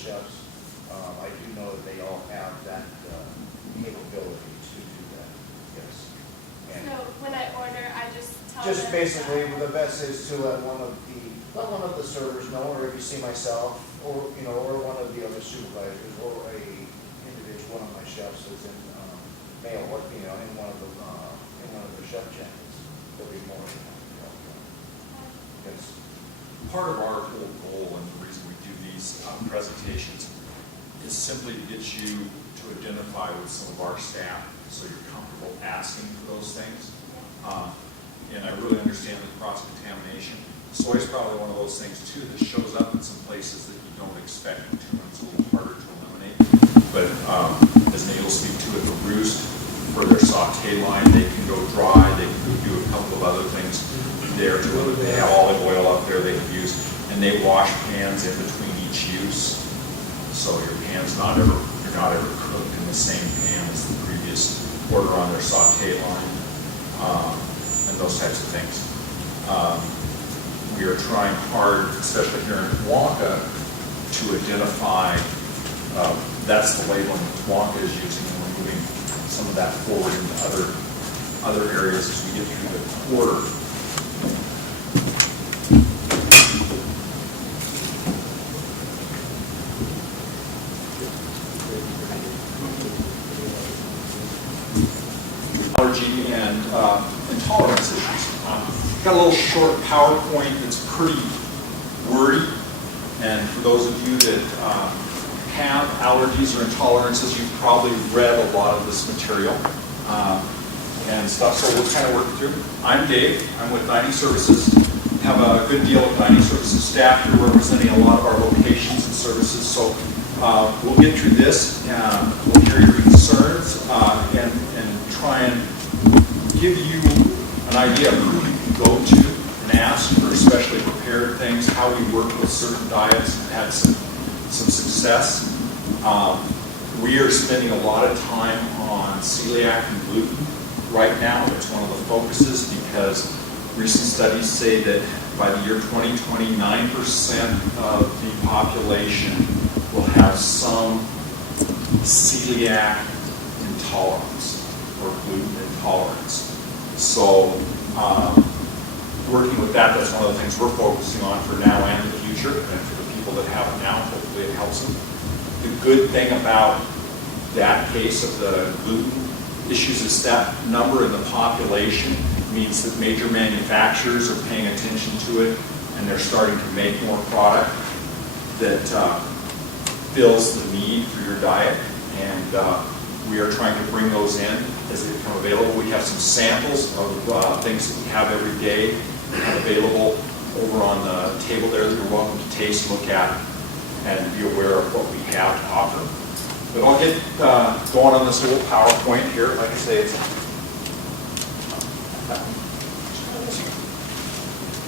chefs, I do know that they all have that capability to do that, yes. And So when I order, I just tell just them. basically, the best is to let one of the servers know, or if you see myself, or or one of the other supervisors, or a individual, one of my chefs is in male, or in one of the chef channels, they'll be more than happy to help you. Yes. Part of our whole goal and the reason we do these presentations is simply to get you to identify with some of our staff so you're comfortable asking for those things. And I really understand the cross-contamination. Soy is probably one of those things too that shows up in some places that you don't expect it to, and it's a little harder to eliminate. But as Nate will speak to it, the roost for their saute line, they can go dry, they can do a couple of other things there too. They have olive oil up there they can use, and they wash pans in between each use. So your pan's you're not ever cooked in the same pan as the previous order on their saute line, and those types of things. We are trying hard, especially here in Wonka, to identify, that's the labeling that Wonka is using, and we're moving some of that forward into other areas as we get through the quarter. Allergy and intolerance issues. Got a little short PowerPoint that's pretty wordy, and for those of you that have allergies or intolerances, you've probably read a lot of this material and stuff, so we'll kind of work through. I'm Dave, I'm with Dining Services. Have a good deal of Dining Services staff here representing a lot of our locations and services, so we'll get through this, we'll hear your concerns, and try and give you an idea of who you can go to and ask for especially prepared things, how we work with certain diets and had some success. We are spending a lot of time on celiac and gluten right now. It's one of the focuses because recent studies say that by the year 2020, 9% of the population will have some celiac intolerance or gluten intolerance. So working with that, that's one of the things we're focusing on for now and the future, and for the people that have it now, hopefully it helps them. The good thing about that case of the gluten issues is that number in the population means that major manufacturers are paying attention to it, and they're starting to make more product that fills the need for your diet, and we are trying to bring those in as they become available. We have some samples of things that we have every day we have available over on the table there that you're welcome to taste, look at, and be aware of what we have to offer. But I'll get going on this little PowerPoint here. Like I say, it's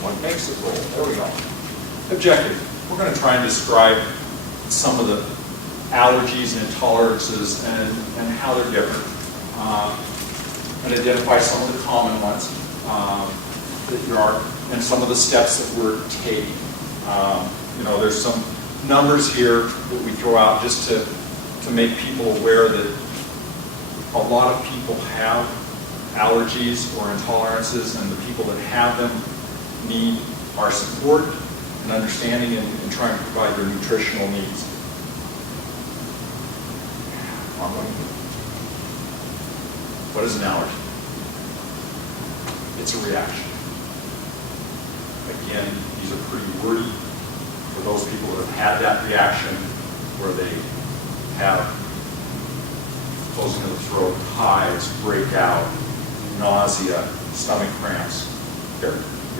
what makes it roll. There we go. Objective. We're going to try and describe some of the allergies and intolerances and how they're different, and identify some of the common ones that there are, and some of the steps that we're taking. There's some numbers here that we throw out just to make people aware that a lot of people have allergies or intolerances, and the people that have them need our support and understanding and trying to provide their nutritional needs. What is an allergy? It's a reaction. Again, these are pretty wordy for those people that have had that reaction where they have closing of the throat, hives, breakout, nausea, stomach cramps.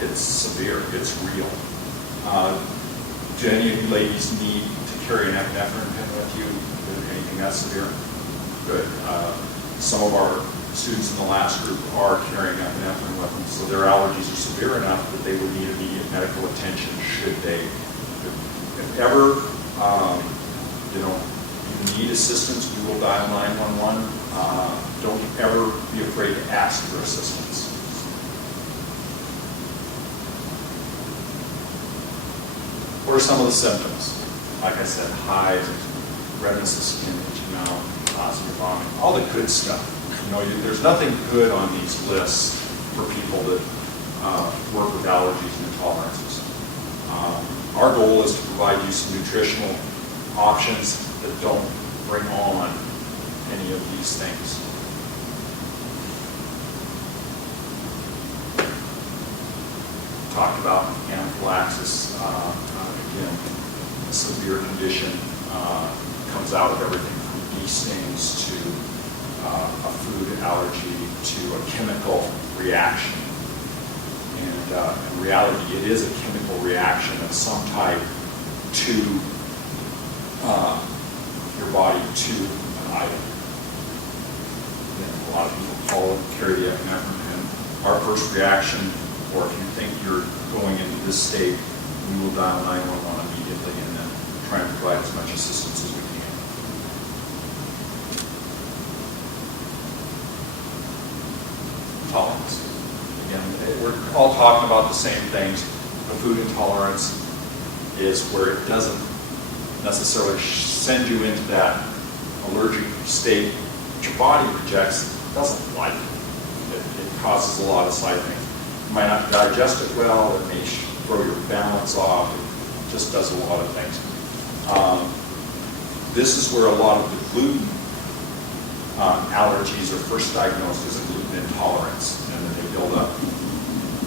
It's severe, it's real. Do any of you ladies need to carry an epinephrine pen with you? Anything that severe? Good. Some of our students in the last group are carrying epinephrine with them, so their allergies are severe enough that they would need immediate medical attention should they. If ever, you need assistance, we will dial 911. Don't ever be afraid to ask for assistance. What are some of the symptoms? like I said, hives, redness of skin, itching mouth, nausea, vomiting, all the good stuff. You know, there's nothing good on these lists for people that work with allergies and intolerances. Our goal is to provide you some nutritional options that don't bring on any of these things. Talked about anaphylaxis, again, a severe condition comes out of everything from bee stings to a food allergy to a chemical reaction. And in reality, it is a chemical reaction of some type to your body to an item. And a lot of people carry the epinephrine. Our first reaction, or if you think you're going into this state, we will dial 911 immediately and then try and provide as much assistance as we can. Tolerance. Again, we're all talking about the same things. The food intolerance is where it doesn't necessarily send you into that allergic state that your body projects doesn't like. It causes a lot of side effects. You might not digest it well, it may throw your balance off, it just does a lot of things. This is where a lot of the gluten allergies are first diagnosed as a gluten intolerance, and then they build up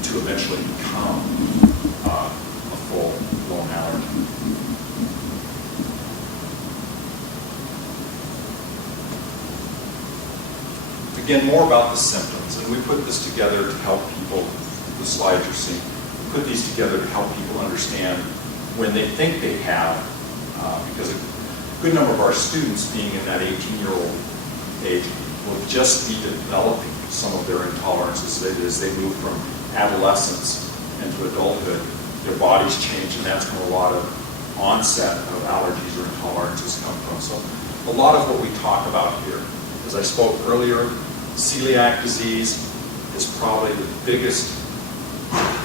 to eventually become a full-blown allergy. Again, more about the symptoms, and we put this together to help people, the slides you're seeing, we put these together to help people understand when they think they have, because a good number of our students being in that 18-year-old age will just be developing some of their intolerances as they move from adolescence into adulthood. Their bodies change, and that's where a lot of onset of allergies or intolerances come from. So a lot of what we talk about here, as I spoke earlier, celiac disease is probably the biggest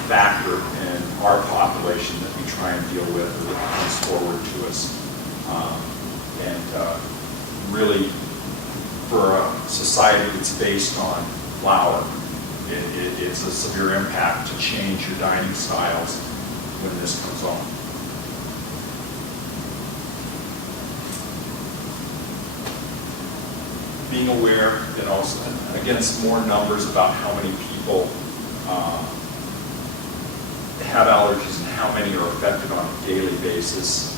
factor in our population that we try and deal with, or that comes forward to us. Really, for a society that's based on flour, it's a severe impact to change your dining styles when this comes on. Being aware, and also, and again, some more numbers about how many people have allergies and how many are affected on a daily basis.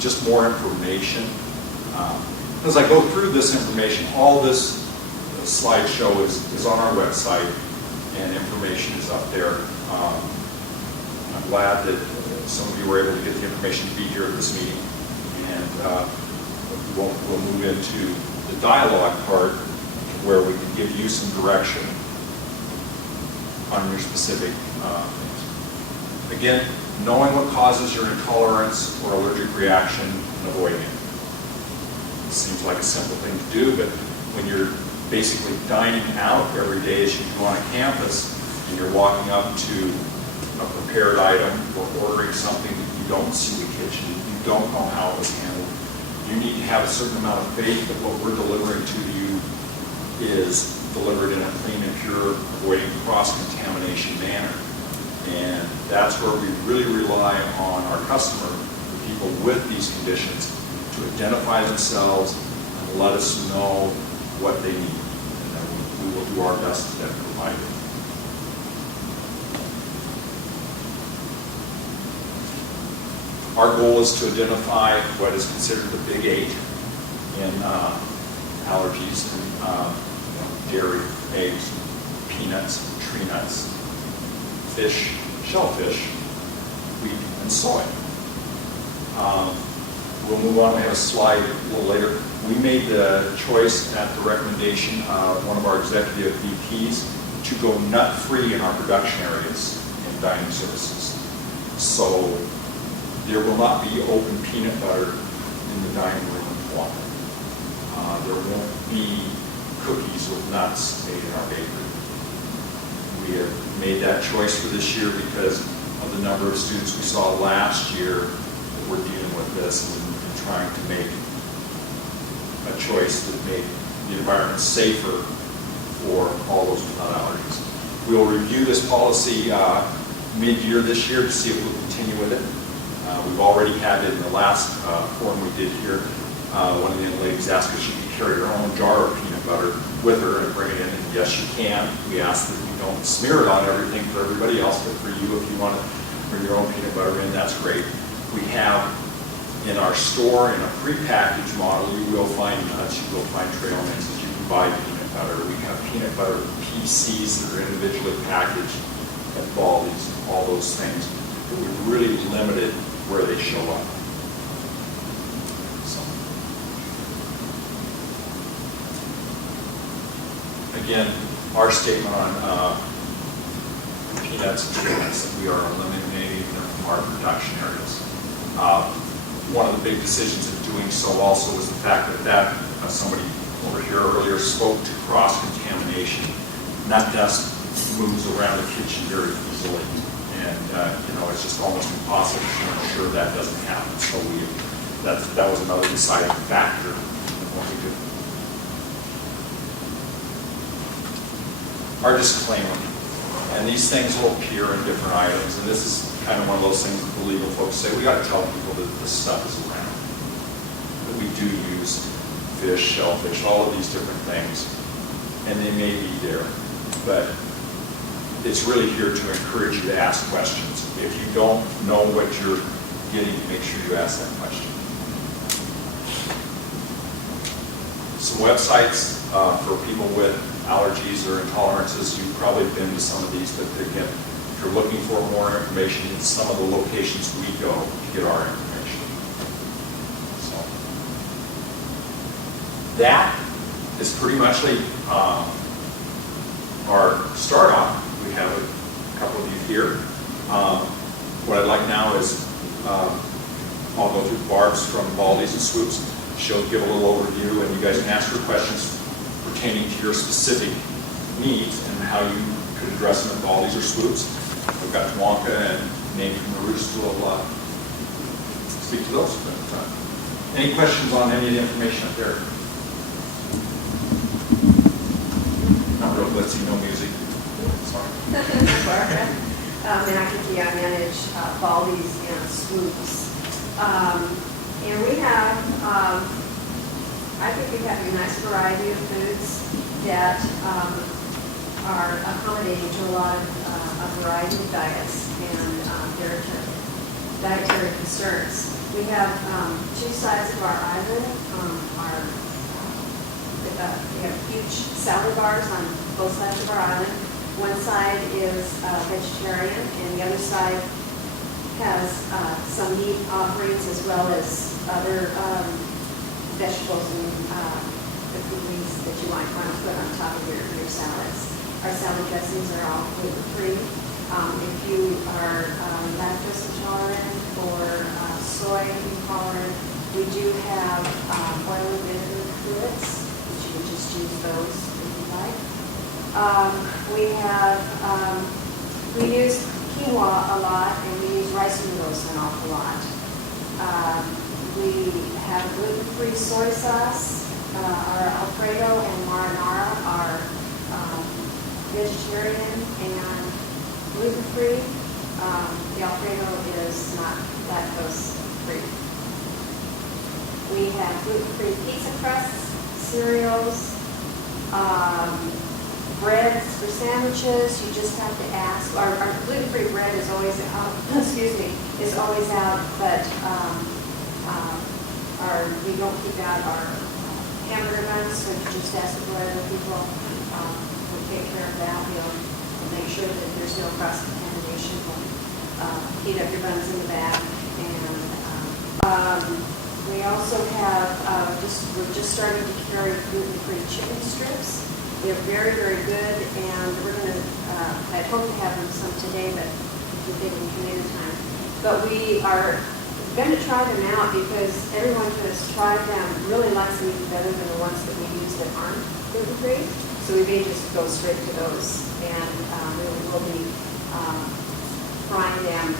Just more information. As I go through this information, all this slideshow is on our website, and information is up there. I'm glad that some of you were able to get the information to be here at this meeting, and we'll move into the dialogue part where we can give you some direction on your specific things. Again, knowing what causes your intolerance or allergic reaction and avoiding it. It seems like a simple thing to do, but when you're basically dining out every day as you go on a campus and you're walking up to a prepared item or ordering something that you don't see in the kitchen, you don't know how it was handled, you need to have a certain amount of faith that what we're delivering to you is delivered in a clean and pure, avoiding cross-contamination manner. And that's where we really rely on our customer, the people with these conditions, to identify themselves and let us know what they need. And then we will do our best to then provide it. Our goal is to identify what is considered the big 8 in allergies, and dairy, eggs, peanuts, tree nuts, fish, shellfish, wheat, and soy. We'll move on. We have a slide a little later. We made the choice at the recommendation of one of our executive VPs to go nut-free in our production areas in dining services. So there will not be open peanut butter in the dining room walk. There won't be cookies with nuts made in our bakery. We have made that choice for this year because of the number of students we saw last year we're dealing with this and trying to make a choice that made the environment safer for all those with nut allergies. We'll review this policy mid-year this year to see if we'll continue with it. We've already had it in the last forum we did here. One of the young ladies asked if she could carry her own jar of peanut butter with her and bring it in, and yes, you can. We ask that you don't smear it on everything for everybody else, but for you, if you want to bring your own peanut butter in, that's great. We have in our store, in a prepackaged model, you will find nuts, you will find trail mixes, you can buy peanut butter. We have peanut butter PCs that are individually packaged, and ballies, all those things. But we've really limited where they show up. So, again, our statement on peanuts and tree nuts, that we are eliminating them from our production areas. One of the big decisions in doing so also was the fact that somebody over here earlier spoke to cross-contamination. Nut dust moves around the kitchen very easily, and it's just almost impossible to ensure that doesn't happen. So that was another deciding factor in what we do. Our disclaimer, and these things will appear in different items, and this is kind of one of those things that the legal folks say, we got to tell people that this stuff is around, that we do use fish, shellfish, all of these different things, and they may be there, but it's really here to encourage you to ask questions. If you don't know what you're getting, make sure you ask that question. Some websites for people with allergies or intolerances. You've probably been to some of these, but again, if you're looking for more information, it's some of the locations we go to get our information. So that is pretty much our start off. We have a couple of you here. What I'd like now is I'll go through Barb's from Baldies and Swoops. She'll give a little overview, and you guys can ask her questions pertaining to your specific needs and how you could address them at Baldies or Swoops. We've got Wonka and Nate from the Roost will speak to those. But, any questions on any of the information up there? Not real glitzy, no music. Sorry. Barbara. And I manage Baldies and Swoops. And we have, I think we have a nice variety of foods that are accommodating to a lot of a variety of diets and dietary concerns. We have two sides of our island. We have huge salad bars on both sides of our island. One side is vegetarian, and the other side has some meat offerings as well as other vegetables and things that you might want to put on top of your salads. Our salad dressings are all gluten-free. If you are lactose intolerant or soy intolerant, we do have oil and vinegar fluids, which you can just use those if you like. We use quinoa a lot, and we use rice noodles an awful lot. We have gluten-free soy sauce. Our Alfredo and marinara are vegetarian and gluten-free. The Alfredo is not lactose-free. We have gluten-free pizza crusts, cereals, breads for sandwiches. You just have to ask. Our gluten-free bread is always out. Is always out, but we don't keep out our hamburger buns. So you just ask the other people. We'll take care of that. We'll make sure that there's no cross-contamination. We'll heat up your buns in the back, and we also have we're just starting to carry gluten-free chicken strips. They're very, very good, and we're going to, I'd hope to have them some today, but we'll give them later time. But we are going to try them out because everyone who has tried them really likes them even better than the ones that we use that aren't gluten-free. So we may just go straight to those, and we will be frying them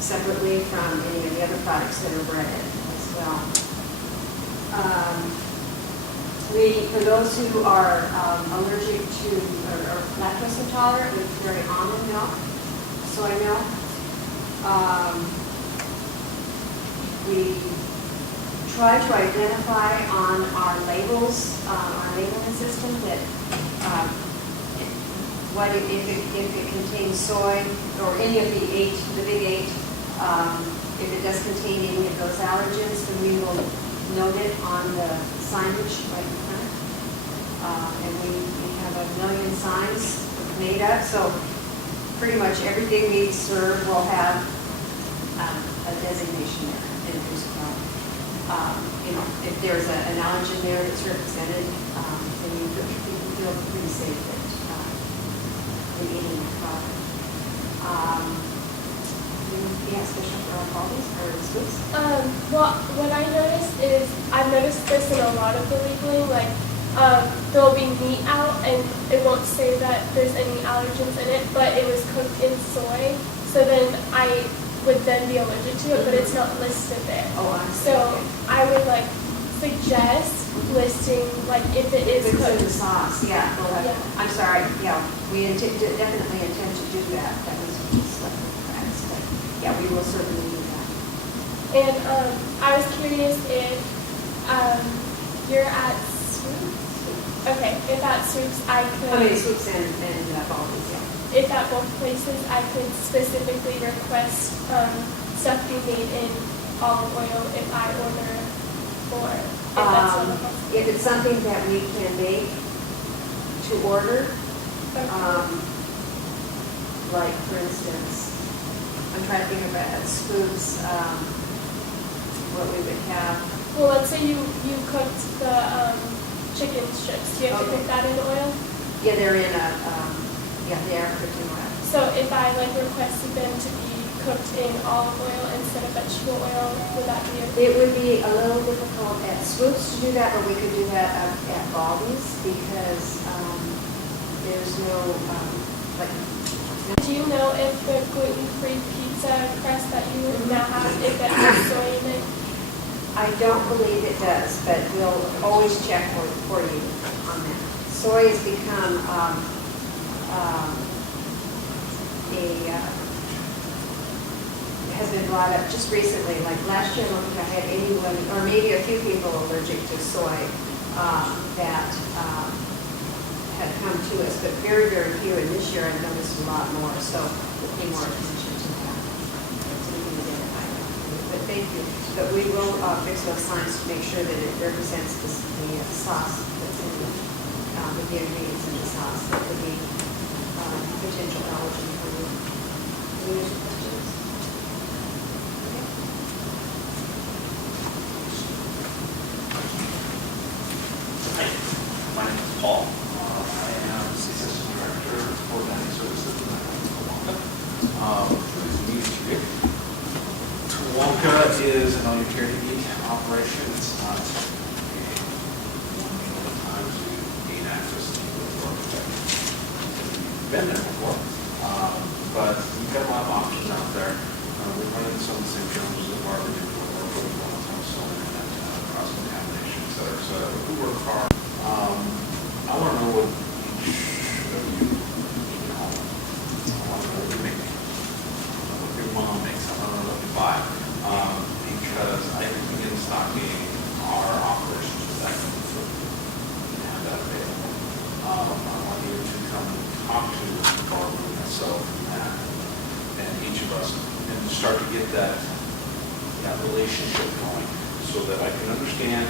separately from any of the other products that are breaded as well. For those who are allergic to or lactose intolerant, we carry almond milk, soy milk. We try to identify on our labels, our labeling system, that what if it contains soy or any of the big eight. If it does contain any of those allergens, then we will note it on the signage right in front. And we have 1 million signs made up, so pretty much everything we serve will have a designation there. And there's if there's an allergen there that's represented, then you feel pretty safe that you're eating the product. Yeah, special for our holidays or sweets? Well, what I noticed is, I've noticed this in a lot of the labeling, like, there'll be meat out and it won't say that there's any allergens in it, but it was cooked in soy, so then I would then be allergic to it, but it's not listed there. Oh, I see. So I would like suggest listing, like, if it is If it's in the cooked. sauce, yeah. Well, Yeah. I'm sorry, yeah, we definitely intend to do that. That was just like practice, but yeah, we will certainly do that. And I was curious if you're at Swoops? Okay, if at Swoops I could... I mean, soups and balls, yeah. If at both places I could specifically request stuff be made in olive oil if I order, or if that's not a possibility. If it's something that we can make to order, like for instance, I'm trying to think about at Scoops, what we would have. Well, let's say you cooked the chicken strips. Do you have to cook that in oil? Yeah, they're in they are cooked in oil. So if I requested them to be cooked in olive oil instead of vegetable oil, would that be okay? It would be a little difficult at Swoops to do that, but we could do that at Baldy's because there's no, Do you know if the gluten-free pizza crust that you now have, if it has soy in it? I don't believe it does, but we'll always check for you on that. Soy has become has been brought up just recently. Like last year, I don't think I had anyone, or maybe a few people allergic to soy that had come to us, but very, very few. And this year, I've noticed a lot more, so we'll pay more attention to that. So we can identify that. But thank you. But we will fix those signs to make sure that it represents the sauce that's in the ingredients in the sauce that would be potential allergen for you. Any other questions? Hi, my name is Paul. I am the Assistant Director for Dining Services in Tawonga. Tawonga is an all-you-can eat operation. It's not a time to gain access to the work. Been there before, but we've got a lot of options out there. We're running some of the same challenges that Barbara did for work with volatile sodium and cross-contamination, et cetera. So we work hard. I want to know what each of you eat at home. I want to know what you make. What your mom makes. I want to know what you buy. Because I can begin stocking our operations with that kind of food and have that available. I want you to come talk to Barbara and myself and each of us and start to get that relationship going so that I can understand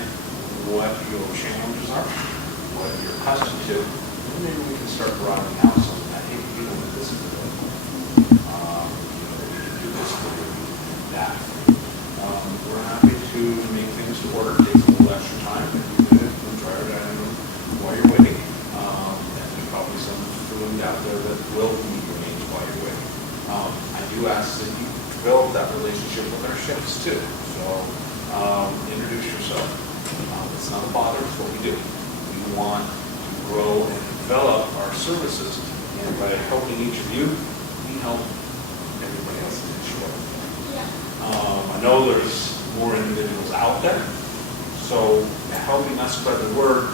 what your challenges are, what you're accustomed to, and maybe we can start broadening out some of that. Hey, you know that this is available. You know that you can do this for you, that. We're happy to make things to order. It takes a little extra time, and you do it and try it out while you're waiting. And there's probably some food out there that will meet your needs while you're waiting. I do ask that you build that relationship with our chefs too. So introduce yourself. It's not a bother, it's what we do. We want to grow and develop our services, and by helping each of you, we help everybody else in the short. So I know there's more individuals out there, so helping us spread the word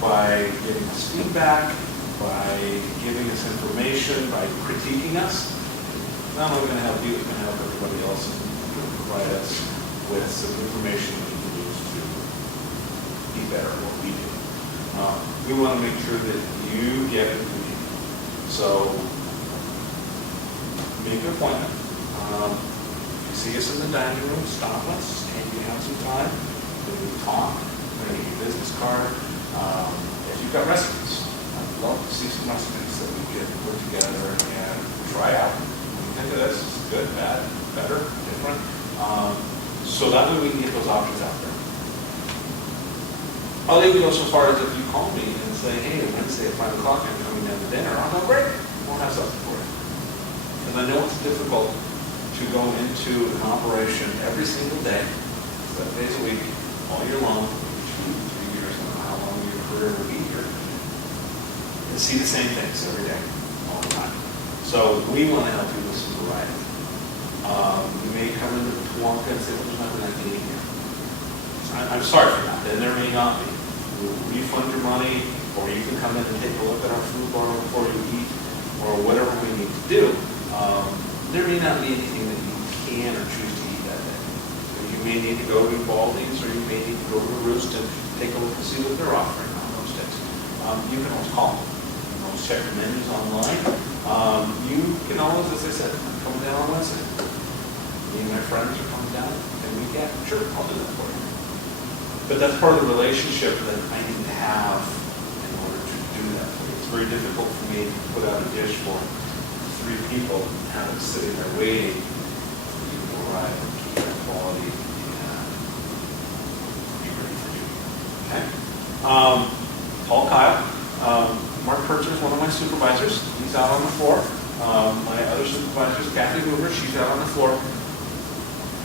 by giving us feedback, by giving us information, by critiquing us, not only going to help you, it's going to help everybody else and provide us with some information we can use to be better at what we do. We want to make sure that you get it we need. So make an appointment. If you see us in the dining room, stop us, and you have some time, then we talk, we're going to get your business card. If you've got recipes, I'd love to see some recipes that we could put together and try out. When you think of this, it's good, bad, better, different. So that way we can get those options out there. I'll even go so far as if you call me and say, hey, Wednesday at 5 o'clock I'm coming down to dinner, I'll go, great, we'll have something for you. And I know it's difficult to go into an operation every single day, 7 days a week, all year long, 2, 3 years, I don't know how long your career will be here, and see the same things every day, all the time. So we want to help you with some variety. You may come into the Tawanka and say, well, there's nothing I can eat here. I'm sorry for that, and there may not be. We'll refund your money, or you can come in and take a look at our food bar before you eat, or whatever we need to do. There may not be anything that you can or choose to eat that day. So you may need to go to Baldi's, or you may need to go to Roost and take a look and see what they're offering on those days. You can always call them. You can always check the menus online. You can always, as I said, come down on Wednesday. Me and my friends are coming down, and we can, sure, I'll do that for you. But that's part of the relationship that I need to have in order to do that for you. It's very difficult for me to put out a dish for 3 people and have it sitting there waiting for you to arrive and keep that quality and be ready for you. Okay? Paul Kyle. Mark Percher is one of my supervisors. He's out on the floor. My other supervisor is Kathy Hoover. She's out on the floor.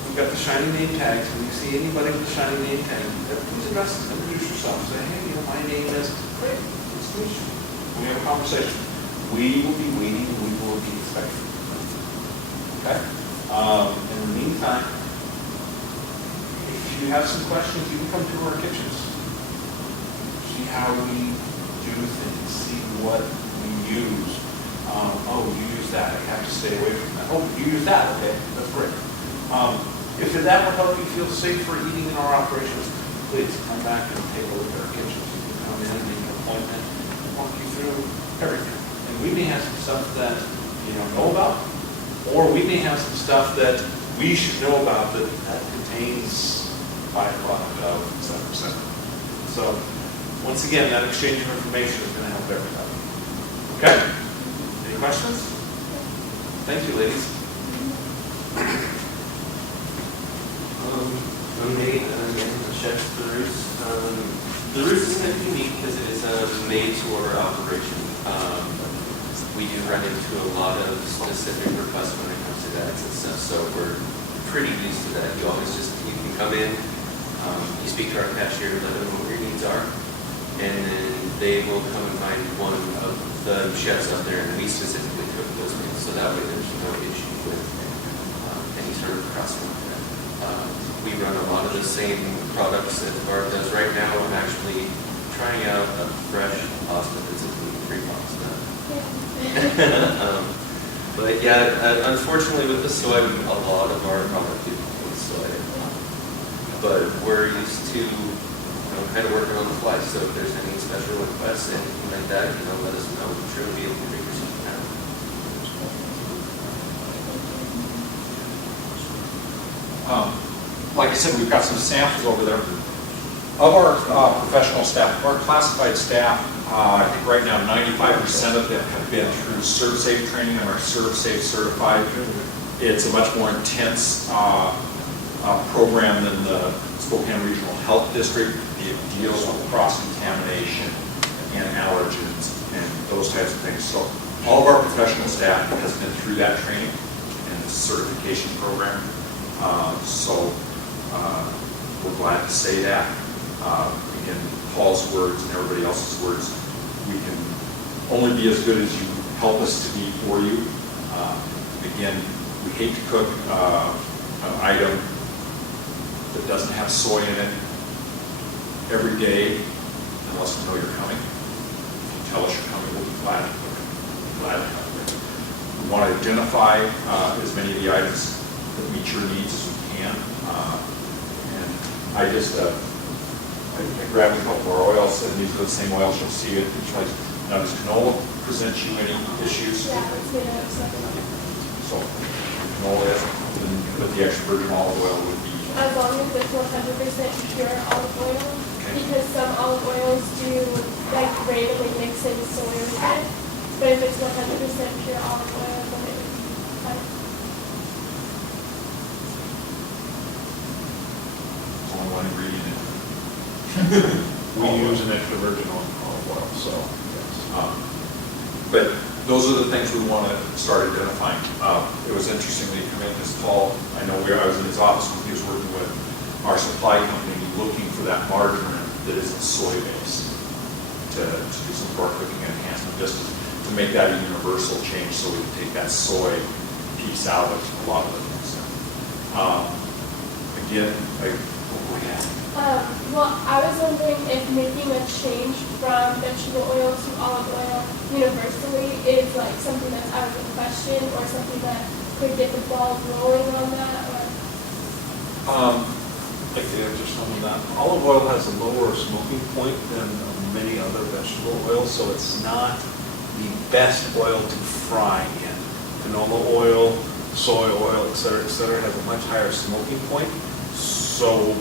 We've got the shiny name tags. When you see anybody with a shiny name tag, please introduce yourself. Say, hey, my name is, great, nice to meet you. We have a conversation. We will be waiting, and we will be expecting. Okay? In the meantime, if you have some questions, you can come to our kitchens. See how we do things. See what we use. Oh, you use that. I have to stay away from that. Oh, you use that. Okay, that's great. If that will help you feel safer eating in our operations, please come back and take a look at our kitchens. You can come in and make an appointment and walk you through everything. And we may have some stuff that you don't know about, or we may have some stuff that we should know about that contains byproduct of 7%. So, once again, that exchange of information is going to help everybody. Okay? Any questions? Thank you, ladies. I'm Nate, again, the chef for the Roost. The Roost is kind of unique because it is a made-to-order operation. We do run into a lot of specific requests when it comes to that and stuff, so we're pretty used to that. You can come in, you speak to our cashier, let them know what your needs are, and then they will come and find one of the chefs out there, and we specifically cook those meals, so that way there's no issue with any sort of crossing. We run a lot of the same products that Barb does. Right now, I'm actually trying out a fresh pasta that's a gluten-free pasta. But yeah, unfortunately with the soy, a lot of our product is soy. But we're used to kind of working on the fly. So if there's any special requests, anything like that, let us know. I'm sure we'll be able to figure something out. Like I said, we've got some samples over there. Of our professional staff, of our classified staff, I think right now 95% of them have been through ServSafe training and are ServSafe certified. It's a much more intense program than the Spokane Regional Health District. It deals with cross-contamination and allergens and those types of things. So all of our professional staff has been through that training and the certification program. We're glad to say that. In Paul's words and everybody else's words, we can only be as good as you help us to be for you. Again, we hate to cook item that doesn't have soy in it every day, unless we know you're coming. If you tell us you're coming, we'll be glad to cook it. Glad to have it. We want to identify as many of the items that meet your needs as we can. And I just, I grabbed a couple more oils, and these are the same oils, you'll see it. Now, does canola present you any issues? Yeah, it's made out of something. So, canola is, but the extra virgin olive oil would be. As long as it's 100% pure olive oil, Okay. because some olive oils do like randomly mix in soy with it. But if it's 100% pure olive oil, then it would be fine. It's only one ingredient in it. We use an extra virgin olive oil, so yes. But those are the things we want to start identifying. It was interesting that you come in this fall. I know I was in his office when he was working with our supply company, looking for that margarine that isn't soy-based to do some pork cooking and enhancement, just to make that a universal change, so we can take that soy piece out of a lot of the things. Again, Well, I was wondering if making a change from vegetable oil to olive oil universally is like something that's out of the question, or something that could get the ball rolling on that, or. I can answer some of that. Olive oil has a lower smoking point than many other vegetable oils, so it's not the best oil to fry in. Canola oil, soy oil, et cetera, has a much higher smoking point. So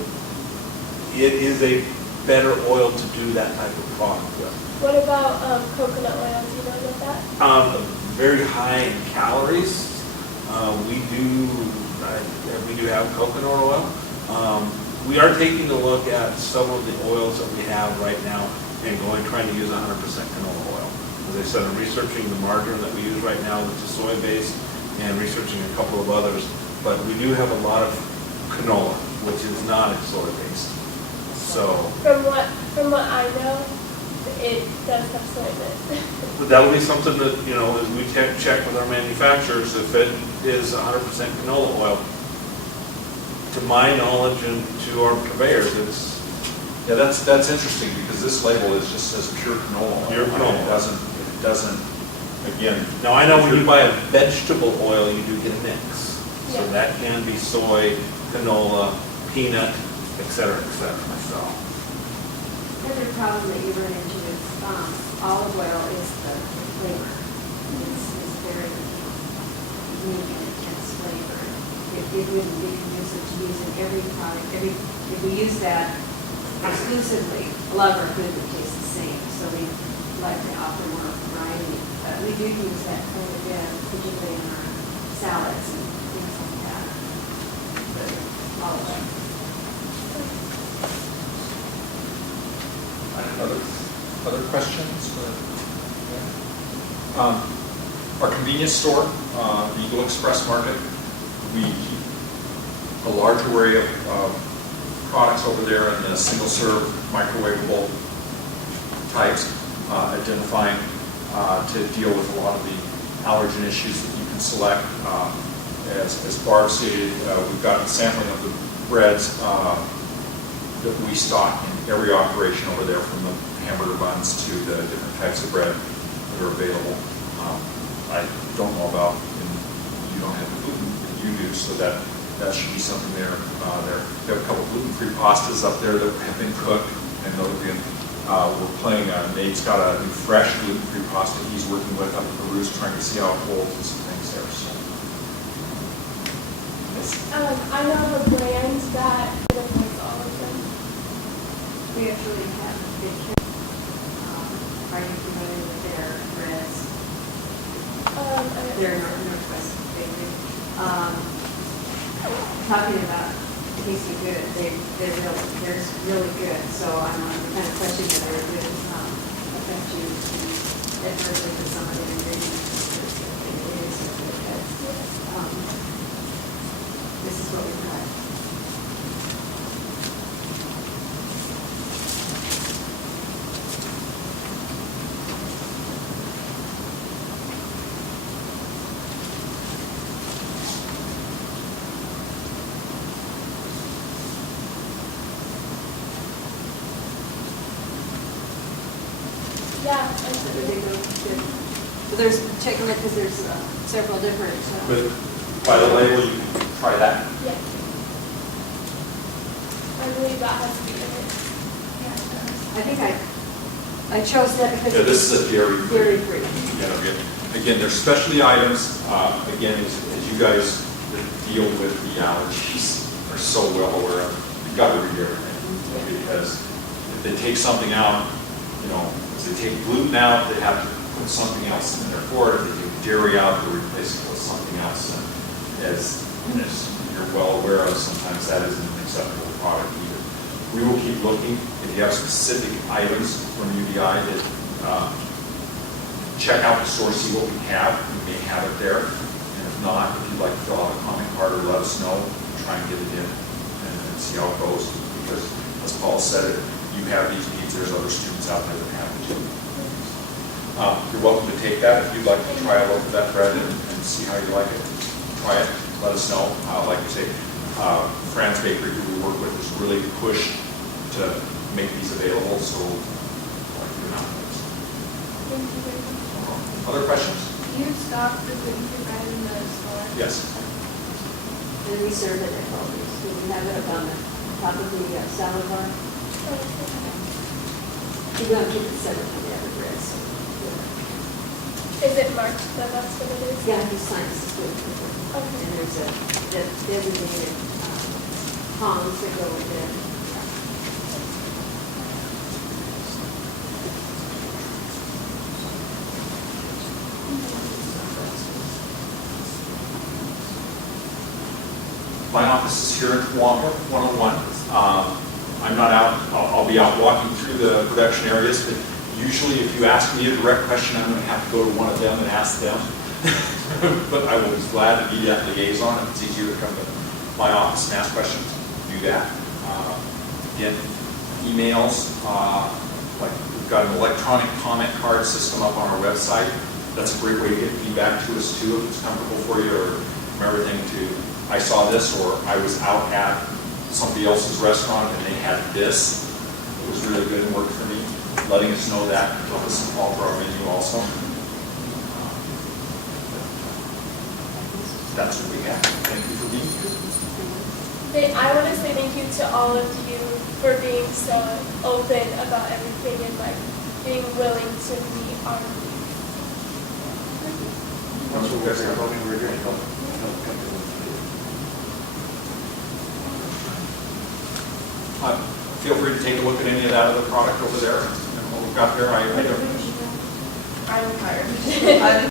it is a better oil to do that type of product with. What about coconut oil? Do you know about that? Very high in calories. We do have coconut oil. We are taking a look at some of the oils that we have right now and trying to use 100% canola oil. As I said, I'm researching the margarine that we use right now, which is soy-based, and researching a couple of others. But we do have a lot of canola, which is not soy-based. So From what I know, it does have soy in it. but that would be something that, as we check with our manufacturers, if it is 100% canola oil. To my knowledge and to our purveyors, it's yeah, that's interesting, because this label just says pure canola oil. Pure canola. It doesn't, again. Now, I know when you buy a vegetable oil, you do get a mix. So Yeah. that can be soy, canola, peanut, et cetera, so. Another problem that you run into with olive oil is the flavor. It's very unique and intense flavor. It wouldn't be conducive to use in every product. If we use that exclusively, a lot of our food would taste the same. So we like to offer more variety. But we do use that quite a bit, particularly in our salads and things like that. But olive oil. Other questions? Our convenience store, the Eagle Express Market, we keep a large array of products over there in the single-serve, microwavable types, identifying to deal with a lot of the allergen issues that you can select. As Barb stated, we've got a sampling of the breads that we stock in every operation over there, from the hamburger buns to the different types of bread that are available. I don't know about, you don't have the gluten that you do, so that should be something there. We have a couple gluten-free pastas up there that have been cooked, and we're playing, Nate's got a new fresh gluten-free pasta he's working with up at the Roost, trying to see how it holds and some things there. So. I know of a brand that avoids all of them. We actually have good kids. Are you familiar with their breads? They're Northwest Bakery. Talking about tasting good, they're really good. So I'm kind of questioning whether it would affect you adversely with some of the ingredients. It is really good. This is what we've got. Yeah, Did they go good? So there's, checking it because there's several different. But by the label, you can try that. yeah. I believe that has to be in it. I think I chose that because Yeah, this is a dairy. dairy free. Again, they're specialty items. Again, as you guys that deal with the allergies are so well aware of, you've got to read everything. Because if they take something out, if they take gluten out, they have to put something else in there for it. If they take dairy out, they replace it with something else. And as you're well aware of, sometimes that isn't an acceptable product either. We will keep looking. If you have specific items from UBI that check out the source, see what we have. We may have it there. And if not, if you'd like to fill out a comment card or let us know, try and get it in and see how it goes. Because as Paul said, if you have these needs, there's other students out there that have it too. You're welcome to take that if you'd like to try a look at that bread and see how you like it. Try it, let us know. Like you say, Fran's Bakery, who we work with, is really pushed to make these available, so you're not. Thank you very much. Other questions? Do you stock the gluten-free bread in the store? Yes. And we serve it at Aldi's. So we have it up on the top of the salad bar. You don't keep it separate from the other bread. So, Is it marked that that's what it is? yeah, he signs the gluten-free. Okay. And there's a designated columns that go with it. My office is here at Toowoomba, 101. I'm not out, I'll be out walking through the production areas, but usually if you ask me a direct question, I'm going to have to go to one of them and ask them. But I will be glad to be that liaison. If it's easier to come to my office and ask questions, do that. Again, emails, like we've got an electronic comment card system up on our website. That's a great way to get feedback to us too, if it's comfortable for you, or from everything to, I saw this, or I was out at somebody else's restaurant and they had this. It was really good and worked for me. Letting us know that will us alter our menu also. That's what we have. Thank you for being here. I want to say thank you to all of you for being so open about everything and being willing to meet our needs. Once we guys are voting, we're going to come to Feel free to take a look at any of that other product over there and what we've got there. I'm tired.